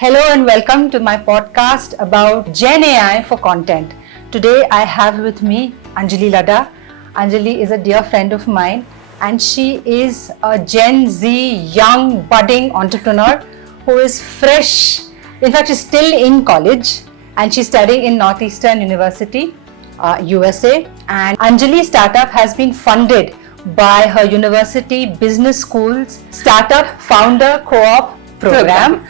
Hello and welcome to my podcast about GenAI for content. Today I have with me Anjali Ladda. Anjali is a dear friend of mine and she is a Gen Z young budding entrepreneur who is fresh. In fact, she's still in college and she's studying in Northeastern University, USA. And Anjali's startup has been funded by her university business school's startup founder co-op program.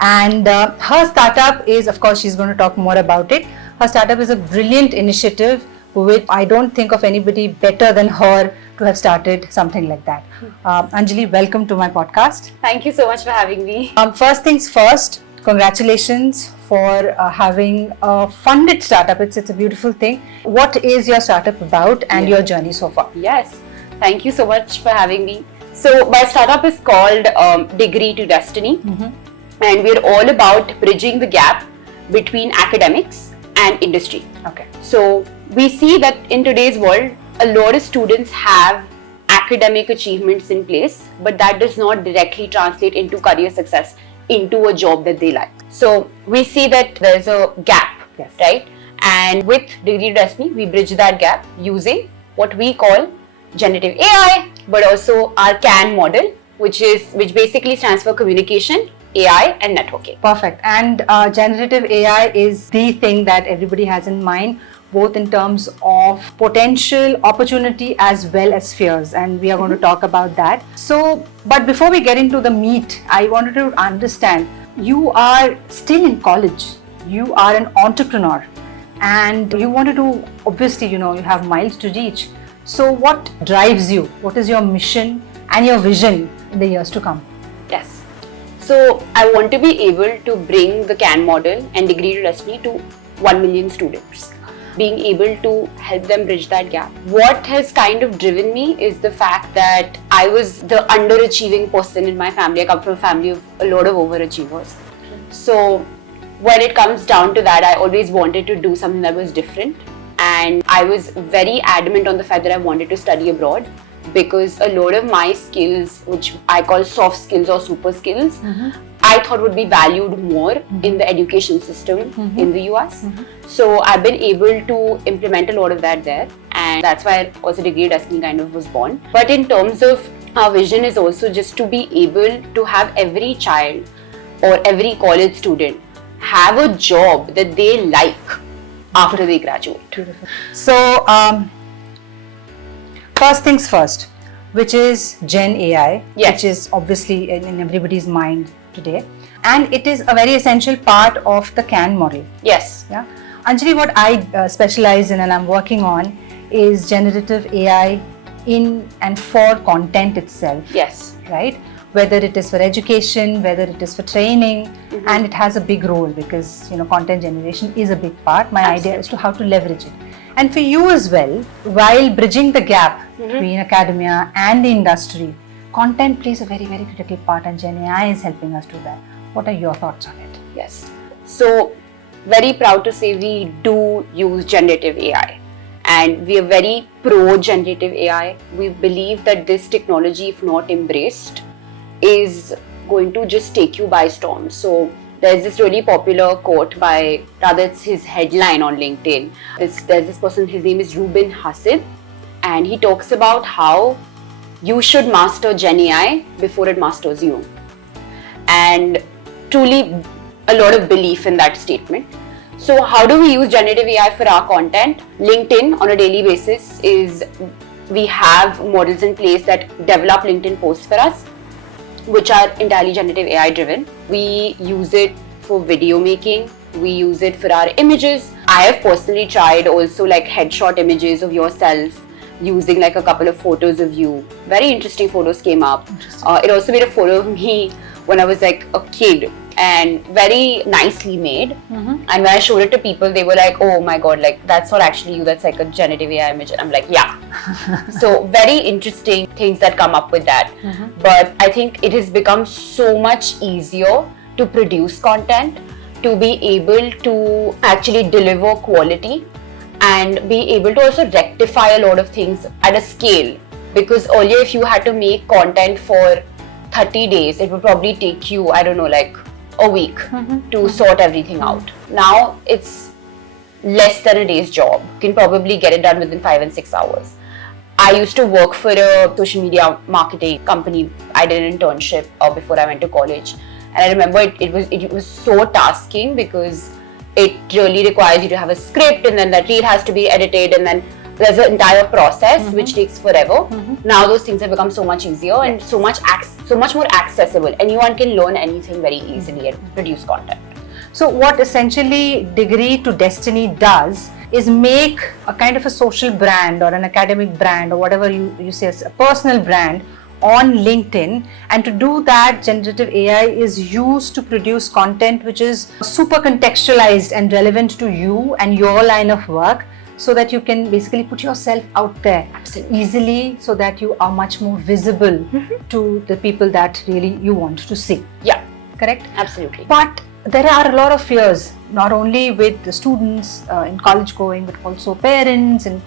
And her startup is, of course, she's going to talk more about it. Her startup is a brilliant initiative, which I don't think of anybody better than her to have started something like that. Anjali, welcome to my podcast. Thank you so much for having me. First things first, congratulations for having a funded startup. It's a beautiful thing. What is your startup about and your journey so far? Yes, thank you so much for having me. So my startup is called Degree2Destiny, and we're all about bridging the gap between academics and industry. Okay. So we see that in today's world, a lot of students have academic achievements in place, but that does not directly translate into career success, into a job that they like. So we see that there's a gap, right? And with Degree2Destiny, we bridge that gap using what we call Generative AI, but also our CAN model, which basically stands for communication, AI and networking. Perfect. And generative AI is the thing that everybody has in mind, both in terms of potential opportunity as well as fears. And we are going to talk about that. So, but before we get into the meat, I wanted to understand, you are still in college, you are an entrepreneur, and you wanted to, obviously, you have miles to reach. So what drives you? What is your mission and your vision in the years to come? Yes. So I want to be able to bring the CAN model and Degree2Destiny to 1 million students, being able to help them bridge that gap. What has kind of driven me is the fact that I was the underachieving person in my family. I come from a family of a lot of overachievers. So when it comes down to that, I always wanted to do something that was different. And I was very adamant on the fact that I wanted to study abroad, because a lot of my skills, which I call soft skills or super skills, I thought would be valued more in the education system in the US. So I've been able to implement a lot of that there, and that's why also Degree2Destiny kind of was born. But in terms of our vision is also just to be able to have every child or every college student have a job that they like after they graduate. Beautiful. So, first things first, which is Gen AI, which is obviously in everybody's mind today, and it is a very essential part of the CAN model. Yes. Yeah. Anjali, what I specialize in and I'm working on is generative AI in and for content itself. Yes. Right? Whether it is for education, whether it is for training, and it has a big role because content generation is a big part. My idea is to how to leverage it. And for you as well, while bridging the gap between academia and the industry, content plays a very, very critical part, and GenAI is helping us do that. What are your thoughts on it? Yes. So, very proud to say we do use generative AI, and we are very pro generative AI. We believe that this technology, if not embraced, is going to just take you by storm. So there's this really popular quote it's his headline on LinkedIn. There's this person, his name is Ruben Hassid, and he talks about how you should master GenAI before it masters you. And truly a lot of belief in that statement. So how do we use generative AI for our content? LinkedIn on a daily basis we have models in place that develop LinkedIn posts for us, which are entirely generative AI driven. We use it for video making, we use it for our images. I have personally tried also like headshot images of yourself using like a couple of photos of you. Very interesting photos came up. It also made a photo of me when I was like a kid, and very nicely made. And when I showed it to people, they were like, oh my god, like that's not actually you, that's like a generative AI image. And I'm like, yeah. So very interesting things that come up with that. But I think it has become so much easier to produce content, to be able to actually deliver quality and be able to also rectify a lot of things at a scale. Because earlier, if you had to make content for 30 days, it would probably take you, I don't know, like a week to sort everything out. Now it's less than a day's job. You can probably get it done within 5 and 6 hours. I used to work for a social media marketing company. I did an internship before I went to college, and I remember it was so tasking because it really requires you to have a script, and then that reel has to be edited, and then there's an entire process which takes forever. Now those things have become so much easier and so much more accessible. Anyone can learn anything very easily and produce content. So what essentially Degree2Destiny does is make a kind of a social brand or an academic brand or whatever you say, as a personal brand on LinkedIn. And to do that, generative AI is used to produce content which is super contextualized and relevant to you and your line of work, so that you can basically put yourself out there easily, so that you are much more visible to the people that really you want to see. Yeah, correct? Absolutely. But there are a lot of fears, not only with the students in college going, but also parents and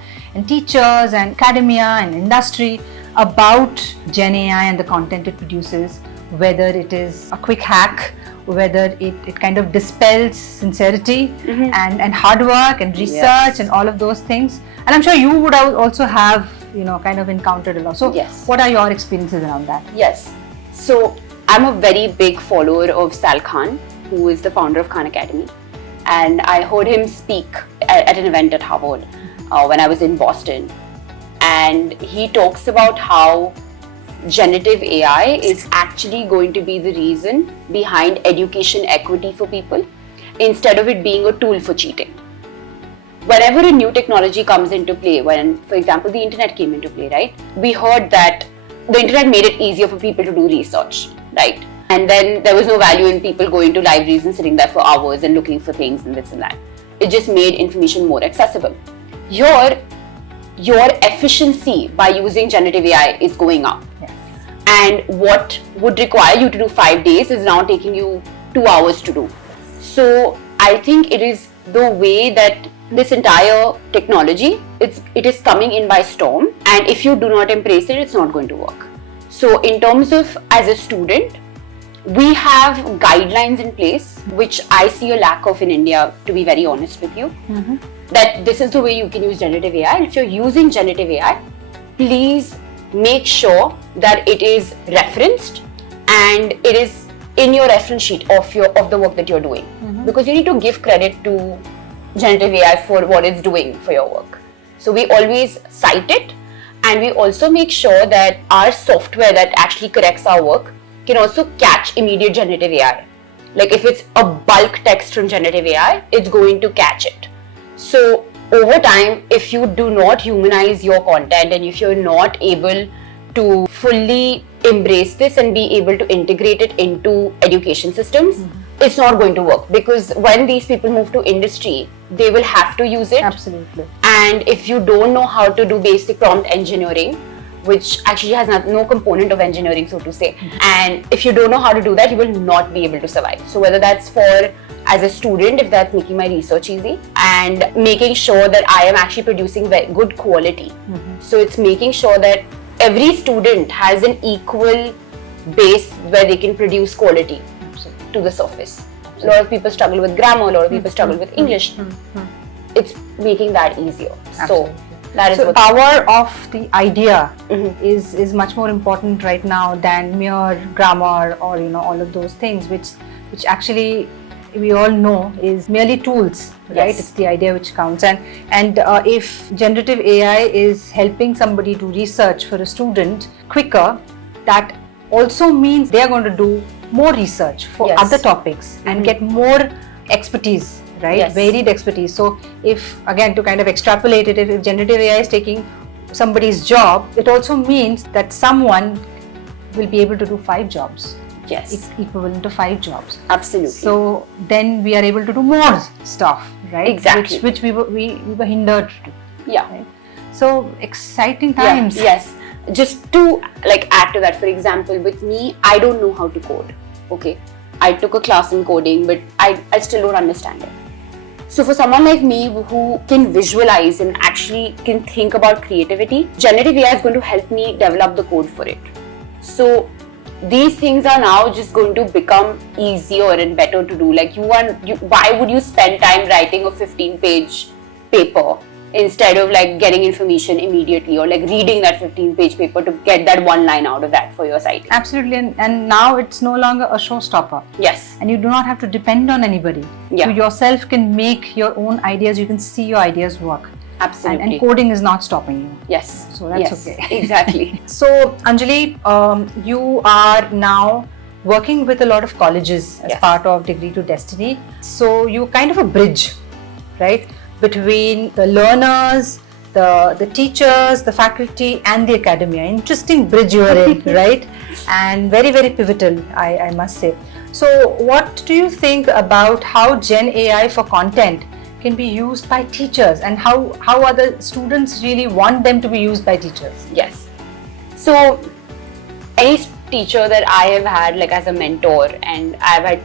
teachers and academia and industry about GenAI and the content it produces, whether it is a quick hack, whether it kind of dispels sincerity and hard work and research and all of those things. And I'm sure you would also have, kind of encountered a lot. So what are your experiences around that? Yes. So I'm a very big follower of Sal Khan, who is the founder of Khan Academy. And I heard him speak at an event at Harvard when I was in Boston. And he talks about how generative AI is actually going to be the reason behind education equity for people, instead of it being a tool for cheating. Whenever a new technology comes into play, when, for example, the internet came into play, right? We heard that the internet made it easier for people to do research, right? And then there was no value in people going to libraries and sitting there for hours and looking for things and this and that. It just made information more accessible. Here, your efficiency by using generative AI is going up. Yes. And what would require you to do 5 days is now taking you 2 hours to do. So I think it is the way that this entire technology, it is coming in by storm, and if you do not embrace it, it's not going to work. So in terms of, as a student, we have guidelines in place, which I see a lack of in India, to be very honest with you, that this is the way you can use generative AI. And if you're using generative AI, please make sure that it is referenced and it is in your reference sheet of the work that you're doing, because you need to give credit to generative AI for what it's doing for your work. So we always cite it, and we also make sure that our software that actually corrects our work can also catch immediate generative AI. Like if it's a bulk text from generative AI, it's going to catch it. So over time, if you do not humanize your content and if you're not able to fully embrace this and be able to integrate it into education systems, it's not going to work, because when these people move to industry, they will have to use it. Absolutely. And if you don't know how to do basic prompt engineering, which actually has no component of engineering, so to say, and if you don't know how to do that, you will not be able to survive. So whether that's for, as a student, if that's making my research easy, and making sure that I am actually producing very good quality. So it's making sure that every student has an equal base where they can produce quality to the surface. A lot of people struggle with grammar, a lot of people struggle with English. It's making that easier. Absolutely. So that is the what power of the idea is much more important right now than mere grammar or all of those things, which actually we all know is merely tools, right? Yes. It's the idea which counts. And if generative AI is helping somebody to research for a student quicker, that also means they are going to do more research for other topics and get more expertise, right? Yes. Varied expertise. So if, again, to kind of extrapolate it, if generative AI is taking somebody's job, it also means that someone will be able to do 5 jobs. Yes. It's equivalent to 5 jobs. Absolutely. So then we are able to do more stuff, right? Exactly. Which we were hindered to. Yeah. Right? So exciting times. Yes. Just to add to that, for example, with me, I don't know how to code. Okay. I took a class in coding, but I still don't understand it. So for someone like me who can visualize and actually can think about creativity, generative AI is going to help me develop the code for it. So these things are now just going to become easier and better to do. Like why would you spend time writing a 15-page paper instead of like getting information immediately, or like reading that 15-page paper to get that one line out of that for your site? Absolutely, and now it's no longer a showstopper. Yes. And you do not have to depend on anybody. Yeah. You yourself can make your own ideas. You can see your ideas work. Absolutely. And coding is not stopping you. Yes. So that's okay. Exactly. So Anjali, you are now working with a lot of colleges as part of Degree2Destiny. So you're kind of a bridge, right, between the learners, the teachers, the faculty and the academia. Interesting bridge you are in, right? And very, very pivotal, I must say. So what do you think about how Gen AI for content can be used by teachers, and how are the students really want them to be used by teachers? Yes. So any teacher that I have had like as a mentor, and I've had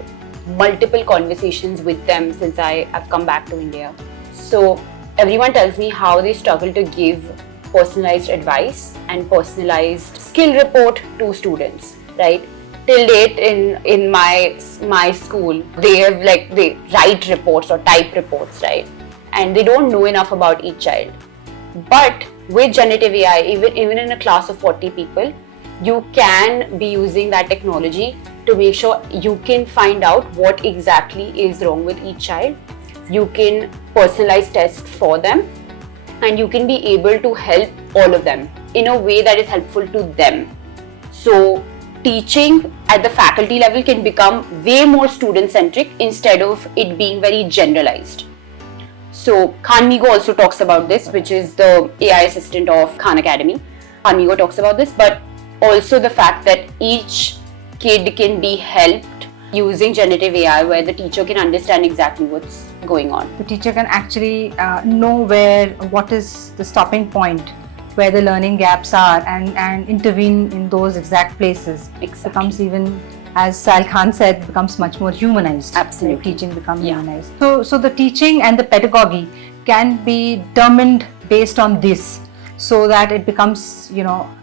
multiple conversations with them since I have come back to India. So everyone tells me how they struggle to give personalized advice and personalized skill report to students, right? Till date in my school, they write reports or type reports, right? And they don't know enough about each child. But with generative AI, even in a class of 40 people, you can be using that technology to make sure you can find out what exactly is wrong with each child. You can personalize tests for them, and you can be able to help all of them in a way that is helpful to them. So teaching at the faculty level can become way more student-centric instead of it being very generalized. So Khanmigo also talks about this, which is the AI assistant of Khan Academy. Khanmigo talks about this, but also the fact that each kid can be helped using generative AI, where the teacher can understand exactly what's going on. The teacher can actually know what is the stopping point, where the learning gaps are, and intervene in those exact places. Exactly. Becomes, even as Sal Khan said, becomes much more humanized. Absolutely. Teaching becomes humanized. So the teaching and the pedagogy can be determined based on this, so that it becomes,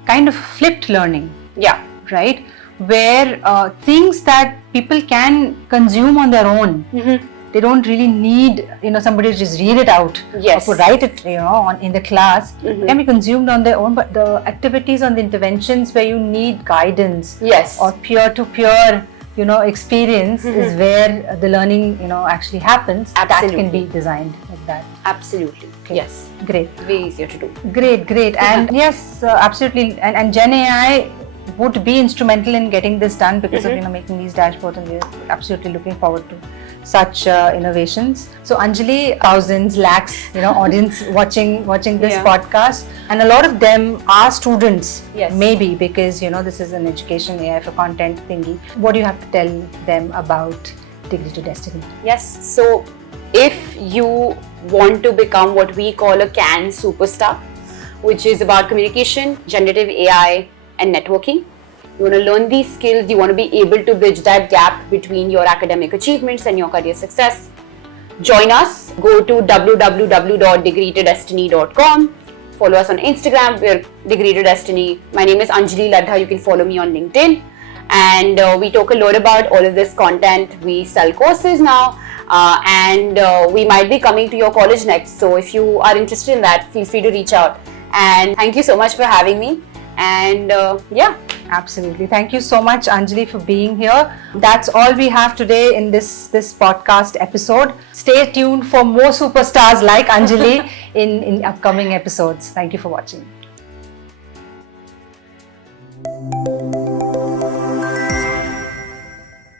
kind of flipped learning. Yeah. Right? Where things that people can consume on their own. Mm-hmm. They don't really need, somebody to just read it out. Yes. Or to write it, in the class. Mm-hmm. It can be consumed on their own, but the activities and the interventions where you need guidance, yes, or peer-to-peer, experience, mm-hmm. is where the learning, actually happens. Absolutely. That can be designed like that. Absolutely. Okay. Yes. Great. Way easier to do. Great. And yes, absolutely. And Gen AI would be instrumental in getting this done because mm-hmm. of making these dashboards, and we're absolutely looking forward to such innovations. So Anjali, thousands, lakhs, audience watching this podcast, and a lot of them are students. Yes. Maybe because this is an education AI for content thingy. What do you have to tell them about Degree2Destiny? Yes. So if you want to become what we call a CAN superstar, which is about communication, generative AI, and networking. You want to learn these skills, you want to be able to bridge that gap between your academic achievements and your career success. Join us. Go to www.degree2destiny.com. Follow us on Instagram. We're Degree2Destiny. My name is Anjali Ladha. You can follow me on LinkedIn. And we talk a lot about all of this content. We sell courses now. And we might be coming to your college next. So if you are interested in that, feel free to reach out. And thank you so much for having me. And absolutely. Thank you so much, Anjali, for being here. That's all we have today in this podcast episode. Stay tuned for more superstars like Anjali in upcoming episodes. Thank you for watching.